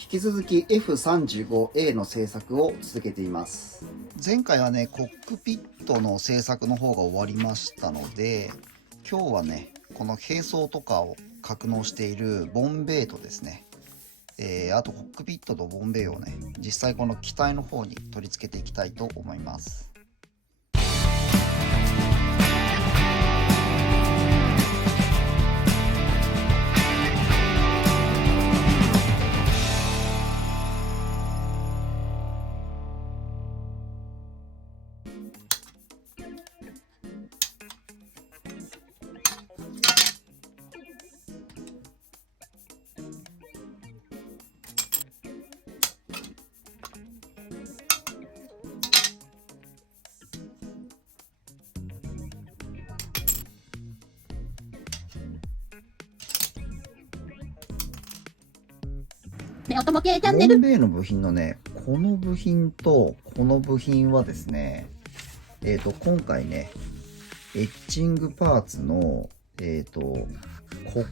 引き続き F35A の製作を続けています。前回はね、コックピットの製作の方が終わりましたので、今日はね、この並走とかを格納しているボンベイとですね、あとコックピットとボンベイをね、実際この機体の方に取り付けていきたいと思います。おとも系チャンネル。ボンベイの部品のね、この部品とこの部品はですね、今回ね、エッチングパーツの、こ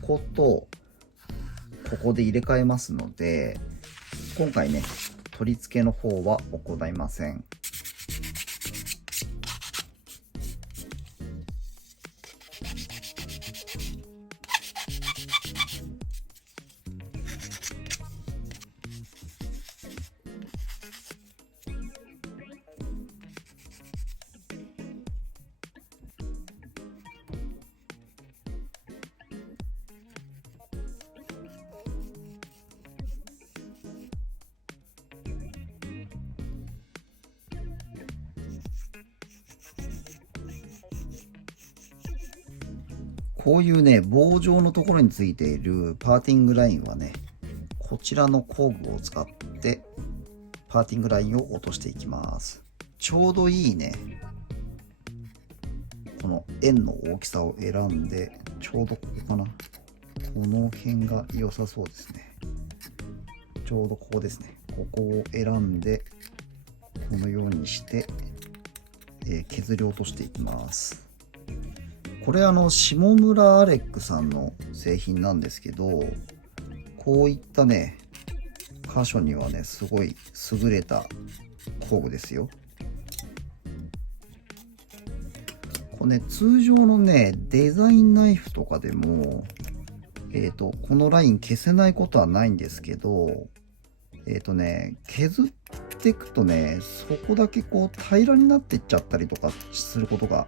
ことここで入れ替えますので、今回ね、取り付けの方は行いません。こういうね、棒状のところについているパーティングラインはね、こちらの工具を使ってパーティングラインを落としていきます。ちょうどいいね、この円の大きさを選んで、ちょうどここかな。この辺が良さそうですね。ちょうどここですね。ここを選んで、このようにして、削り落としていきます。これ下村アレックさんの製品なんですけど、こういったね、箇所にはね、すごい優れた工具ですよ。これね、通常のね、デザインナイフとかでも、このライン消せないことはないんですけど、削っていくとね、そこだけこう平らになっていっちゃったりとかすることが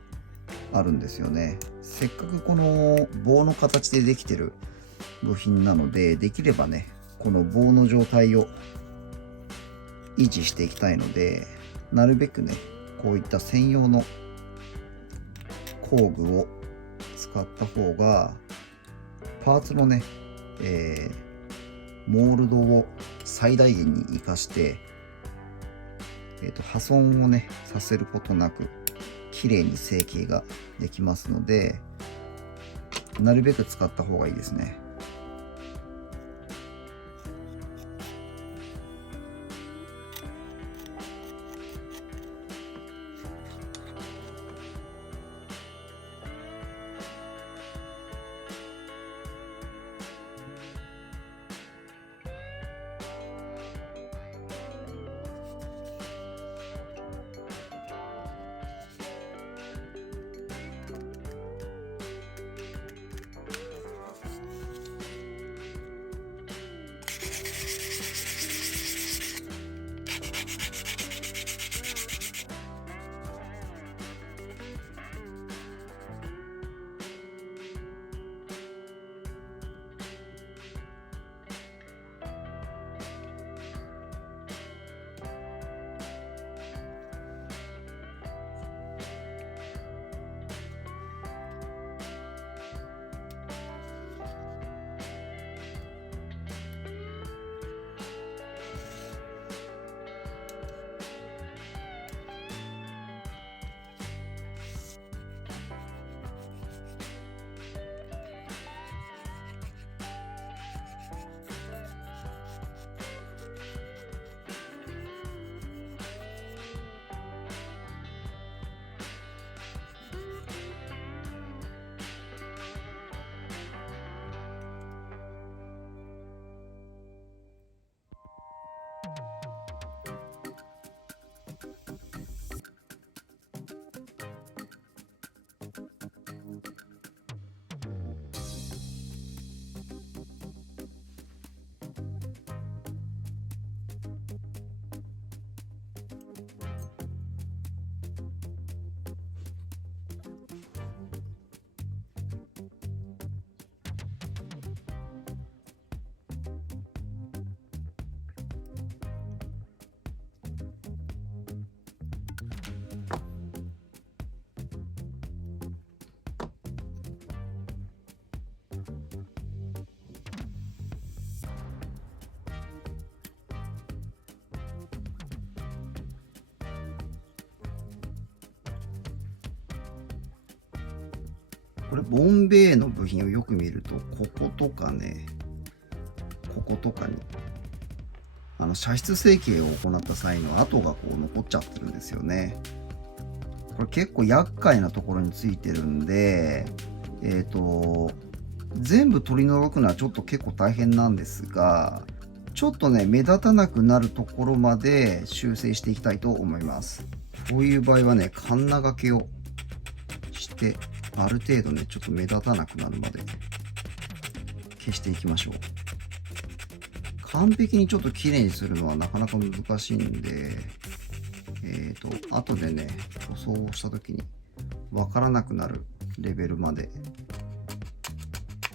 あるんですよね。せっかくこの棒の形でできてる部品なので、できればね、この棒の状態を維持していきたいので、なるべくね、こういった専用の工具を使った方が、パーツのね、モールドを最大限に活かして、破損をね、させることなく、綺麗に成形ができますので、なるべく使った方がいいですね。これボンベイの部品をよく見ると、こことかね、こことかに射出成形を行った際の跡がこう残っちゃってるんですよね。これ結構厄介なところについてるんで、全部取り除くのはちょっと結構大変なんですが、ちょっとね、目立たなくなるところまで修正していきたいと思います。こういう場合はね、カンナ掛けをして、ある程度ね、ちょっと目立たなくなるまで消していきましょう。完璧にちょっと綺麗にするのはなかなか難しいんで、後でね、塗装をした時にわからなくなるレベルまで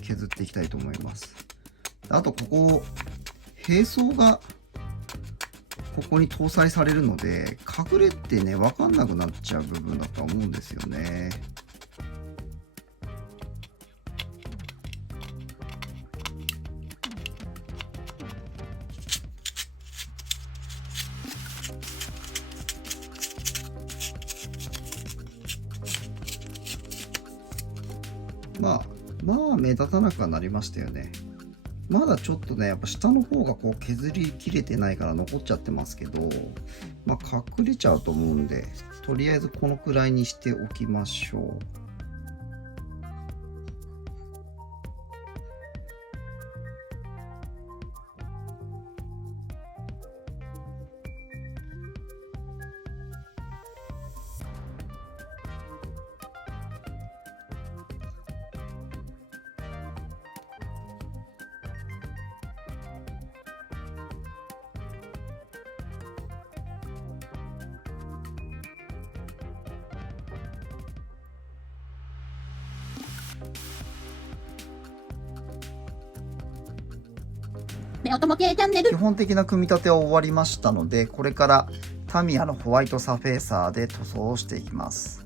削っていきたいと思います。あと、ここ、並走がここに搭載されるので、隠れてね、わかんなくなっちゃう部分だとは思うんですよね。まあ目立たなくはなりましたよね。まだちょっとね、やっぱ下の方がこう削りきれてないから残っちゃってますけど、隠れちゃうと思うんで、とりあえずこのくらいにしておきましょう。音模型チャンネル。基本的な組み立ては終わりましたので、これからタミヤのホワイトサフェーサーで塗装をしていきます。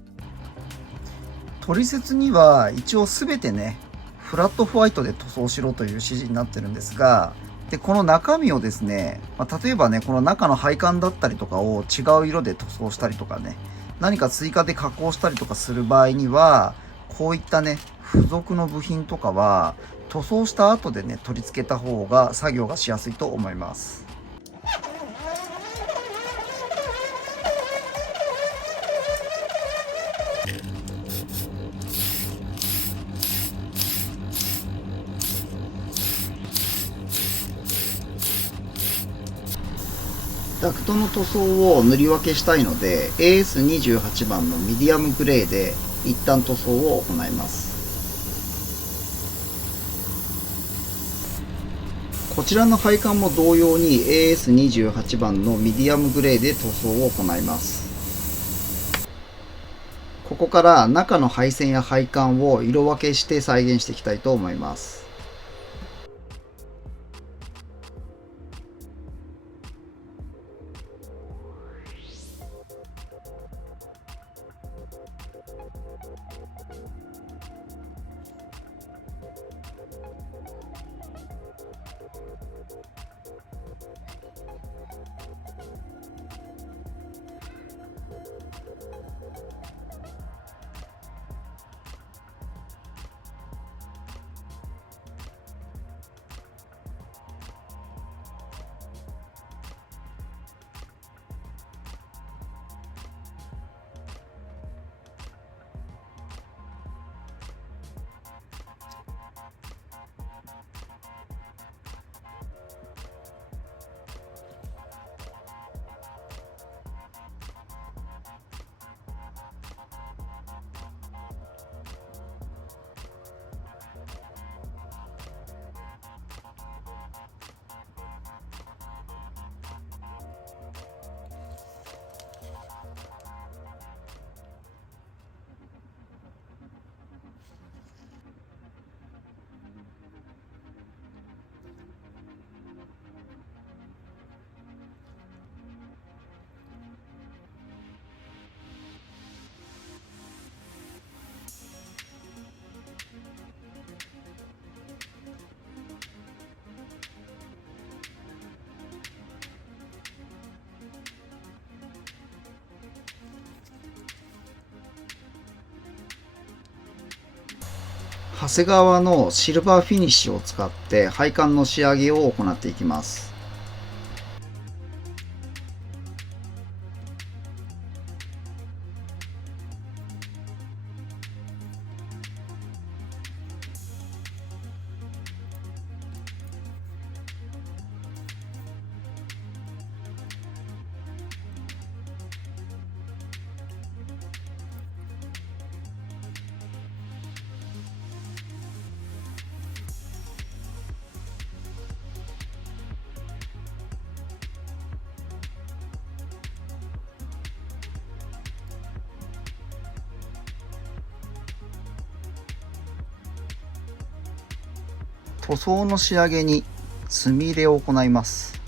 取説には一応全てね、フラットホワイトで塗装しろという指示になってるんですが、で、この中身をですね、例えばね、この中の配管だったりとかを違う色で塗装したりとかね、何か追加で加工したりとかする場合には、こういったね、付属の部品とかは、塗装した後でね、取り付けた方が作業がしやすいと思います。ダクトの塗装を塗り分けしたいので AS28 番のミディアムグレーで一旦塗装を行います。こちらの配管も同様に AS28 番のミディアムグレーで塗装を行います。ここから中の配線や配管を色分けして再現していきたいと思います。長谷川のシルバーフィニッシュを使って配管の仕上げを行っていきます。塗装の仕上げに墨入れを行います。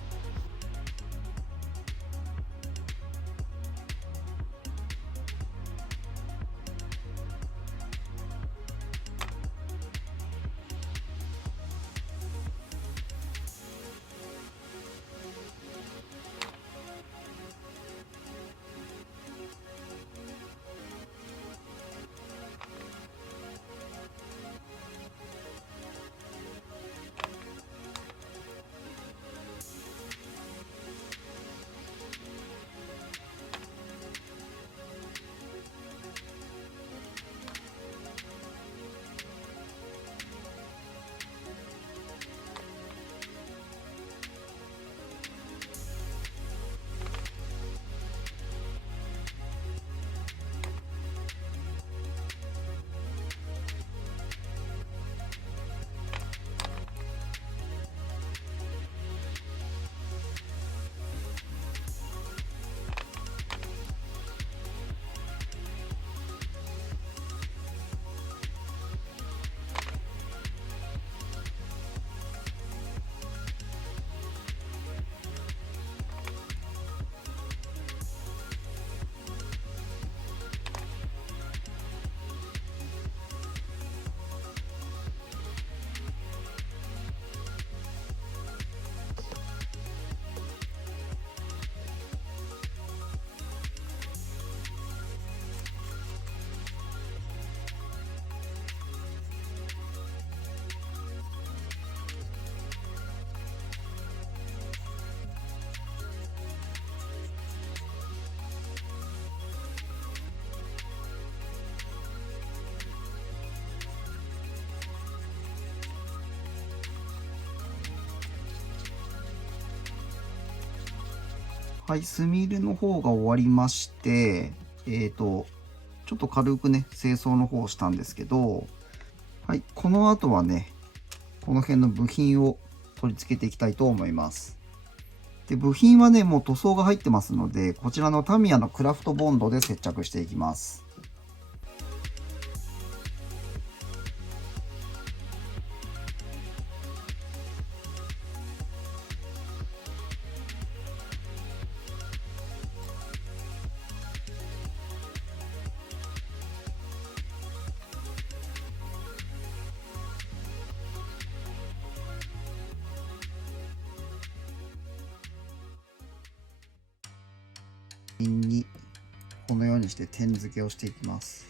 はい、墨入れの方が終わりまして、ちょっと軽くね、清掃の方をしたんですけど、はい、この後はね、この辺の部品を取り付けていきたいと思います。で、部品はね、もう塗装が入ってますので、こちらのタミヤのクラフトボンドで接着していきます。にこのようにして点付けをしていきます。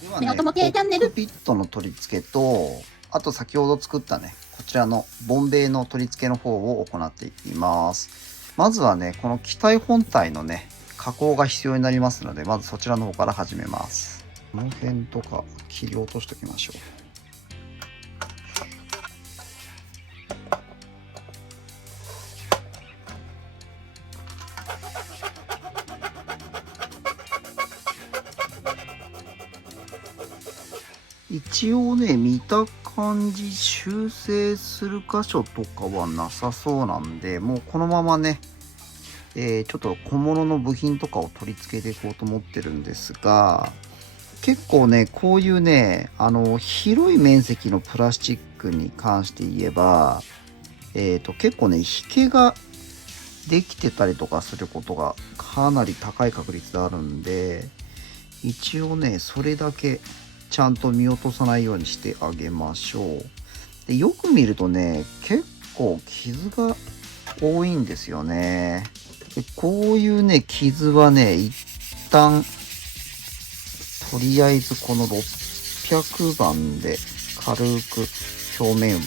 ではね、コックピットの取り付けと、あと先ほど作ったね、こちらのボンベイの取り付けの方を行っていきます。まずはね、この機体本体のね、加工が必要になりますので、まずそちらの方から始めます。この辺とか切り落としておきましょう。一応ね、見た感じ修正する箇所とかはなさそうなんで、もうこのままね、ちょっと小物の部品とかを取り付けていこうと思ってるんですが、結構ね、こういうね、広い面積のプラスチックに関して言えば、結構ね、引けができてたりとかすることがかなり高い確率であるんで、一応ね、それだけちゃんと見落とさないようにしてあげましょう。で、よく見るとね、結構傷が多いんですよね。でこういうね、傷はね、一旦、とりあえずこの600番で軽く表面を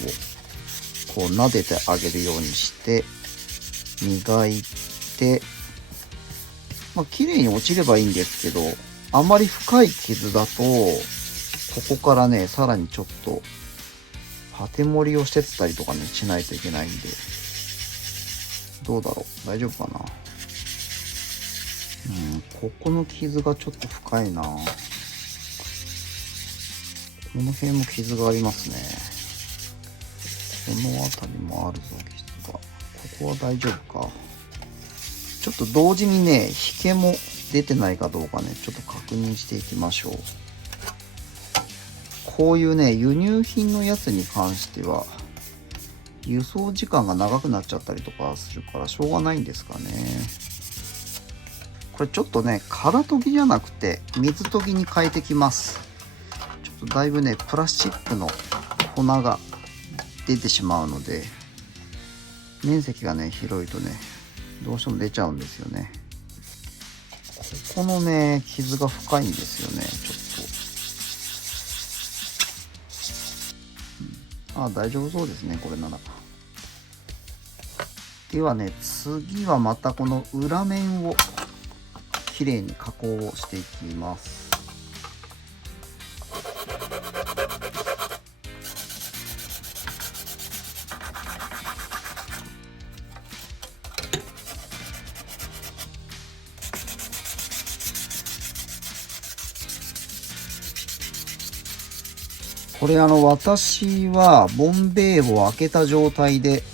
こう撫でてあげるようにして磨いて、綺麗に落ちればいいんですけど、あまり深い傷だとここからねさらにちょっとパテ盛りをしてったりとかねしないといけないんで、どうだろう、大丈夫かな。ここの傷がちょっと深いな。この辺も傷がありますね。この辺りもあるぞ傷が。ここは大丈夫か。ちょっと同時にね、引けも出てないかどうかね、ちょっと確認していきましょう。こういうね、輸入品のやつに関しては、輸送時間が長くなっちゃったりとかするからしょうがないんですかね。これちょっとね、空研ぎじゃなくて水研ぎに変えてきます。ちょっとだいぶね、プラスチックの粉が出てしまうので、面積がね、広いとね、どうしても出ちゃうんですよね。ここのね、傷が深いんですよね、ちょっと。大丈夫そうですね、これなら。ではね、次はまたこの裏面をきれいに加工をしていきます。これ私はボンベイを開けた状態で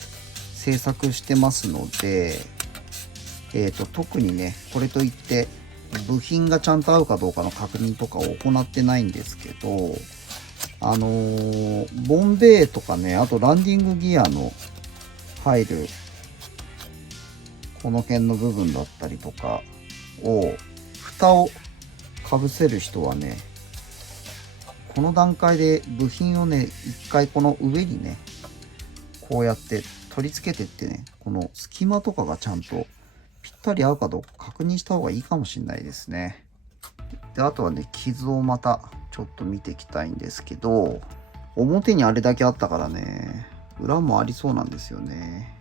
製作してますので、特にね、これといって部品がちゃんと合うかどうかの確認とかを行ってないんですけど、ボンベイとかね、あとランディングギアの入るこの辺の部分だったりとかを、蓋をかぶせる人はね、この段階で部品をね、一回この上にね、こうやって取り付けてってね、この隙間とかがちゃんとぴったり合うかどうか確認した方がいいかもしれないですね。で、あとはね、傷をまたちょっと見ていきたいんですけど、表にあれだけあったからね、裏もありそうなんですよね。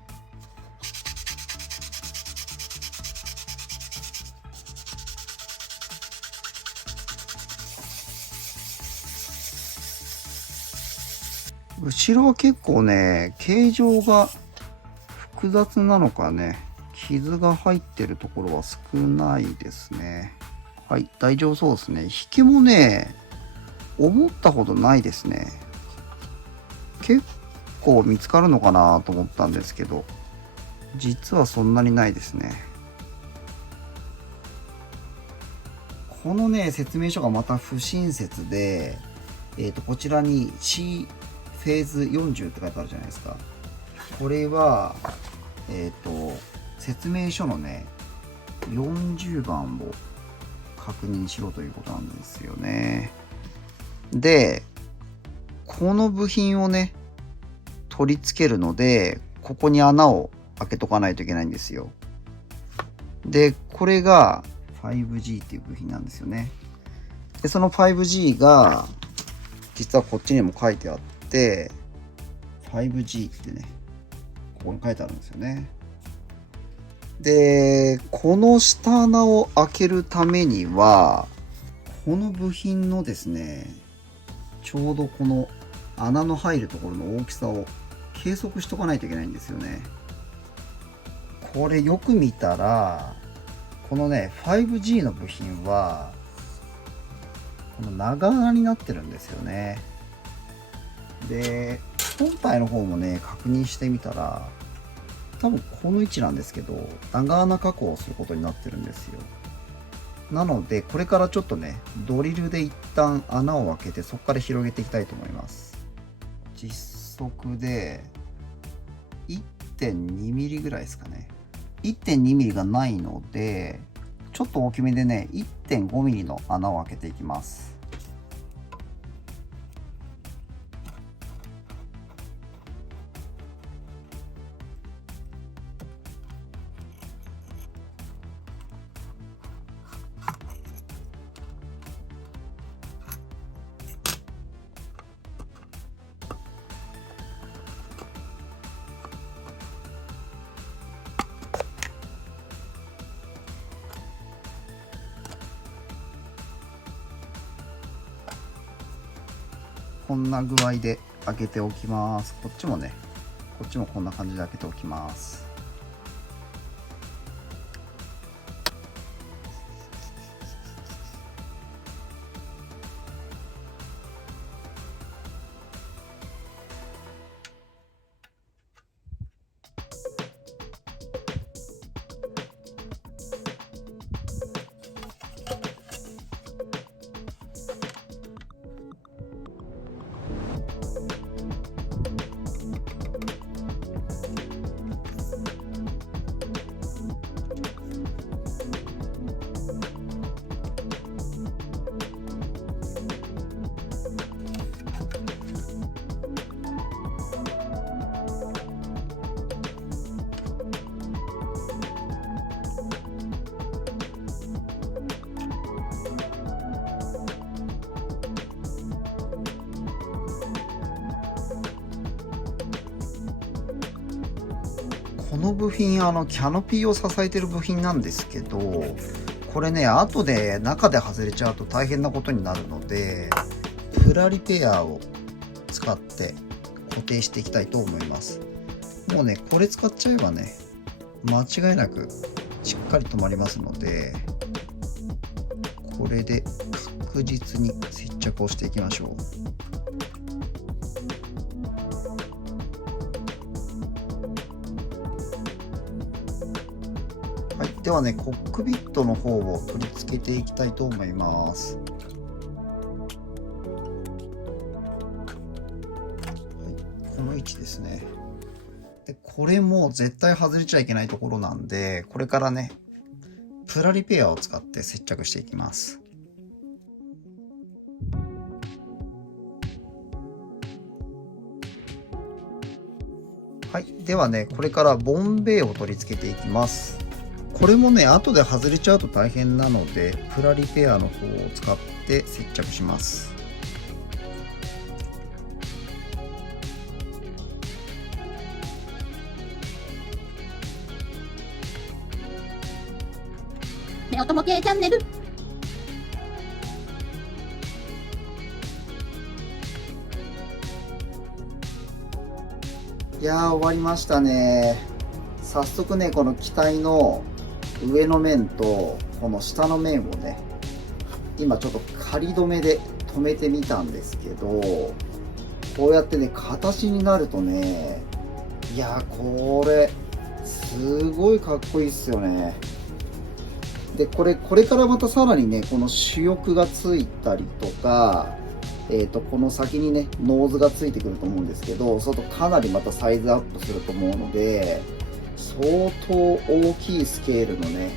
後ろは結構ね、形状が複雑なのかね、傷が入ってるところは少ないですね。はい、大丈夫そうですね。引きもね、思ったほどないですね。結構見つかるのかなと思ったんですけど、実はそんなにないですね。このね、説明書がまた不親切で、こちらに C フェーズ40って書いてあるじゃないですか。これは、説明書のね、40番を確認しろということなんですよね。で、この部品をね、取り付けるので、ここに穴を開けとかないといけないんですよ。で、これが 5G っていう部品なんですよね。で、その 5G が、実はこっちにも書いてあって、5G ってね、ここに書いてあるんですよね。で、この下穴を開けるためには、この部品のですね、ちょうどこの穴の入るところの大きさを計測しとかないといけないんですよね。これよく見たら、このね、5G の部品は、この長穴になってるんですよね。で、本体の方もね、確認してみたら、多分この位置なんですけど、長穴加工をすることになってるんですよ。なので、これからちょっとね、ドリルで一旦穴を開けて、そこから広げていきたいと思います。実測で、1.2 ミリぐらいですかね。1.2 ミリがないので、ちょっと大きめでね、1.5 ミリの穴を開けていきます。こんな具合で開けておきます。こっちもね、こっちもこんな感じで開けておきます。この部品キャノピーを支えてる部品なんですけど、これね後で中で外れちゃうと大変なことになるので、プラリペアを使って固定していきたいと思います。もうねこれ使っちゃえばね間違いなくしっかり止まりますので、これで確実に接着をしていきましょう。はい、ではねコックピットの方を取り付けていきたいと思います。はい、この位置ですね。でこれも絶対外れちゃいけないところなんで、これからねプラリペアを使って接着していきます。はい、ではねこれからボンベイを取り付けていきます。これもね後で外れちゃうと大変なので、プラリペアの方を使って接着します。ねおとも系チャンネル。いやー終わりましたね。早速ねこの機体の上の面とこの下の面をね今ちょっと仮止めで止めてみたんですけど、こうやってね形になるとね、いやーこれすごいかっこいいっすよね。でこれからまたさらにねこの主翼がついたりとか、この先にねノーズがついてくると思うんですけど、そうするとかなりまたサイズアップすると思うので、相当大きいスケールのね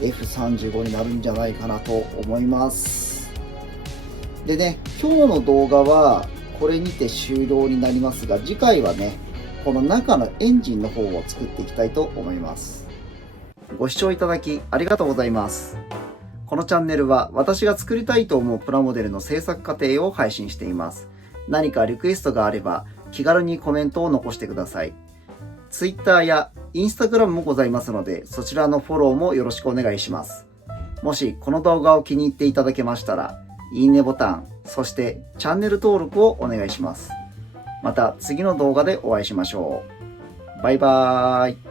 F35 になるんじゃないかなと思います。でね今日の動画はこれにて終了になりますが、次回はねこの中のエンジンの方を作っていきたいと思います。ご視聴いただきありがとうございます。このチャンネルは私が作りたいと思うプラモデルの制作過程を配信しています。何かリクエストがあれば気軽にコメントを残してください。Twitter や Instagram もございますので、そちらのフォローもよろしくお願いします。もしこの動画を気に入っていただけましたら、いいねボタン、そしてチャンネル登録をお願いします。また次の動画でお会いしましょう。バイバーイ。